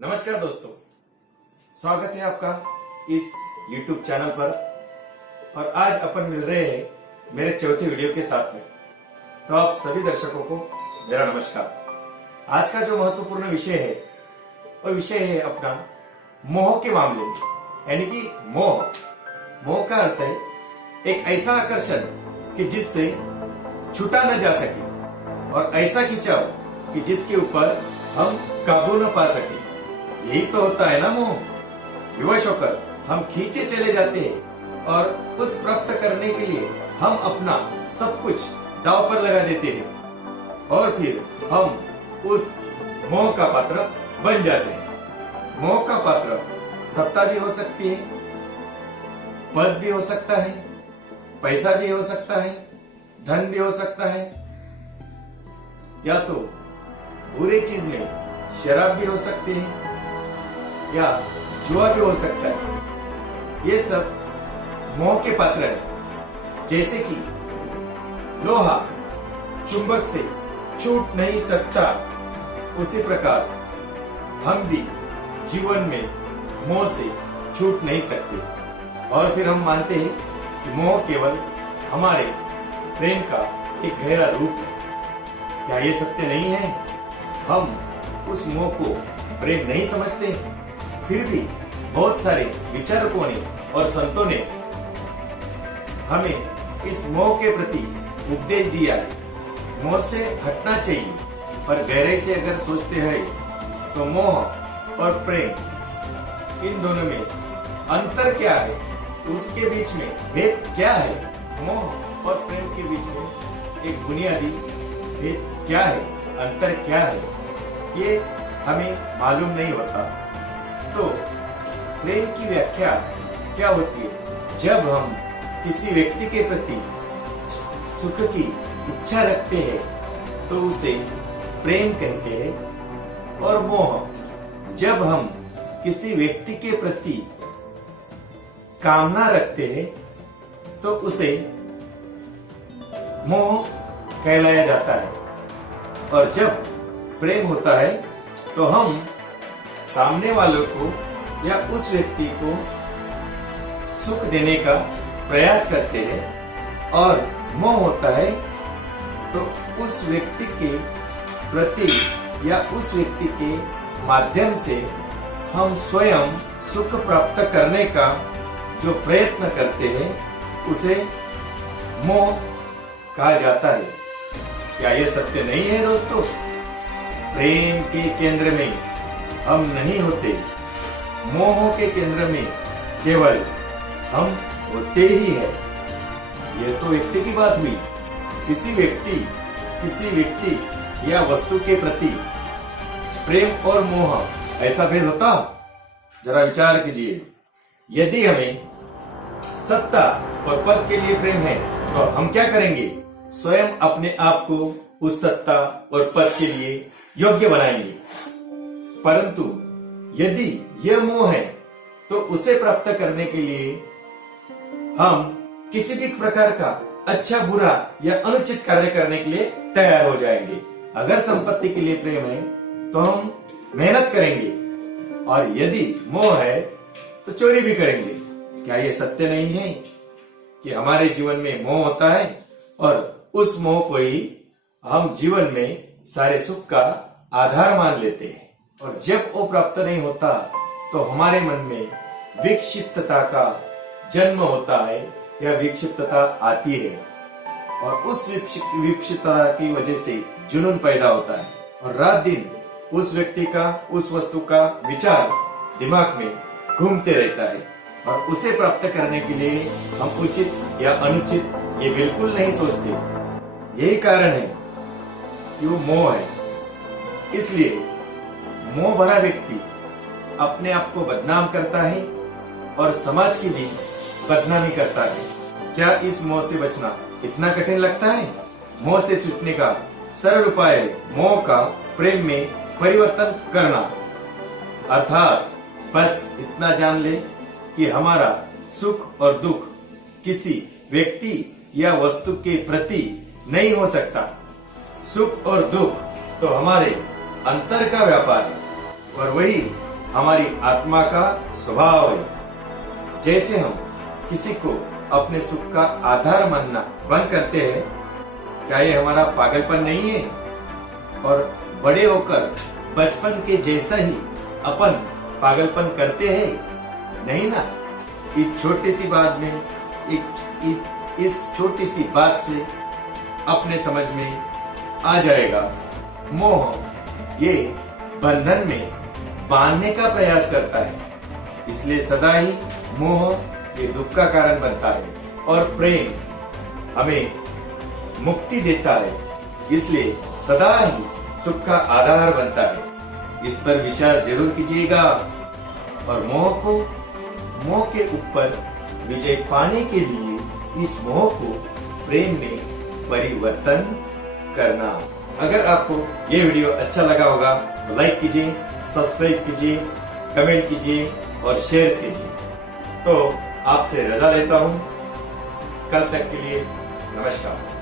नमस्कार दोस्तों, स्वागत है आपका इस YouTube चैनल पर। और आज अपन मिल रहे हैं मेरे चौथे वीडियो के साथ में। तो आप सभी दर्शकों को मेरा नमस्कार। आज का जो महत्वपूर्ण विषय है वो विषय है अपना मोह के मामले में, यानी कि मोह का अर्थ है एक ऐसा आकर्षण कि जिससे छूटा न जा सके और ऐसा खिंचाव कि जिसके ऊपर हम काबू न पा सके। यही तो होता है ना मोह। विवश होकर हम खींचे चले जाते हैं और उस प्राप्त करने के लिए हम अपना सब कुछ दांव पर लगा देते हैं और फिर हम उस मोह का पात्र बन जाते हैं। मोह का पात्र सत्ता भी हो सकती है, पद भी हो सकता है, पैसा भी हो सकता है, धन भी हो सकता है, या तो बुरी चीज में शराब भी हो सकती है या जुआ भी हो सकता है। ये सब मोह के पात्र है। जैसे कि लोहा चुंबक से छूट नहीं सकता, उसी प्रकार हम भी जीवन में मोह से छूट नहीं सकते। और फिर हम मानते हैं कि मोह केवल हमारे प्रेम का एक गहरा रूप है। क्या ये सत्य नहीं है? हम उस मोह को प्रेम नहीं समझते, फिर भी बहुत सारे विचारकों ने और संतों ने हमें इस मोह के प्रति उपदेश दिया है। मोह से हटना चाहिए, पर गहराई से अगर सोचते हैं तो मोह और प्रेम, इन दोनों में अंतर क्या है, उसके बीच में भेद क्या है, मोह और प्रेम के बीच में एक बुनियादी भेद क्या है, अंतर क्या है, ये हमें मालूम नहीं होता। तो प्रेम की व्याख्या क्या होती है? जब हम किसी व्यक्ति के प्रति सुख की इच्छा रखते हैं तो उसे प्रेम कहते हैं। और मोह, जब हम किसी व्यक्ति के प्रति कामना रखते हैं तो उसे मोह कहलाया जाता है। और जब प्रेम होता है तो हम सामने वालों को या उस व्यक्ति को सुख देने का प्रयास करते हैं। और मोह होता है तो उस व्यक्ति के प्रति या उस व्यक्ति के माध्यम से हम स्वयं सुख प्राप्त करने का जो प्रयत्न करते हैं उसे मोह कहा जाता है। क्या यह सत्य नहीं है दोस्तों? प्रेम के केंद्र में हम नहीं होते, मोह के केंद्र में केवल हम होते ही है। यह तो व्यक्ति की बात हुई। किसी व्यक्ति या वस्तु के प्रति प्रेम और मोह ऐसा भेद होता? जरा विचार कीजिए। यदि हमें सत्ता और पद के लिए प्रेम है तो हम क्या करेंगे? स्वयं अपने आप को उस सत्ता और पद के लिए योग्य बनाएंगे। परंतु यदि यह मोह है तो उसे प्राप्त करने के लिए हम किसी भी प्रकार का अच्छा बुरा या अनुचित कार्य करने के लिए तैयार हो जाएंगे। अगर संपत्ति के लिए प्रेम है तो हम मेहनत करेंगे, और यदि मोह है तो चोरी भी करेंगे। क्या यह सत्य नहीं है कि हमारे जीवन में मोह होता है और उस मोह को ही हम जीवन में सारे सुख का आधार मान लेते हैं? और जब वो प्राप्त नहीं होता तो हमारे मन में विक्षिप्तता का जन्म होता है या विक्षिप्तता आती है, और उस विक्षिप्तता की वजह से जुनून पैदा होता है और रात दिन उस व्यक्ति का, उस वस्तु का विचार दिमाग में घूमते रहता है। और उसे प्राप्त करने के लिए हम उचित या अनुचित ये बिल्कुल नहीं सोचते। यही कारण है कि वो मोह है। इसलिए मोह भरा व्यक्ति अपने आप को बदनाम करता है और समाज की भी बदनामी करता है। क्या इस मोह से बचना इतना कठिन लगता है? मोह से छूटने का सरल उपाय है मोह का प्रेम में परिवर्तन करना। अर्थात बस इतना जान ले कि हमारा सुख और दुख किसी व्यक्ति या वस्तु के प्रति नहीं हो सकता। सुख और दुख तो हमारे अंतर का व्यापार है, और वही हमारी आत्मा का स्वभाव है। जैसे हम किसी को अपने सुख का आधार मानना बंद करते हैं, क्या ये हमारा पागलपन नहीं है? और बड़े होकर बचपन के जैसा ही अपन पागलपन करते हैं, नहीं ना? इस छोटी सी बात में इस छोटी सी बात से अपने समझ में आ जाएगा, मोह ये बंधन में बांधने का प्रयास करता है, इसलिए सदा ही मोह ये दुख का कारण बनता है। और प्रेम हमें मुक्ति देता है, इसलिए सदा ही सुख का आधार बनता है। इस पर विचार जरूर कीजिएगा और मोह के ऊपर विजय पाने के लिए इस मोह को प्रेम में परिवर्तन करना। अगर आपको ये वीडियो अच्छा लगा होगा तो लाइक कीजिए, सब्सक्राइब कीजिए, कमेंट कीजिए और शेयर कीजिए। तो आपसे रजा लेता हूँ। कल तक के लिए नमस्कार।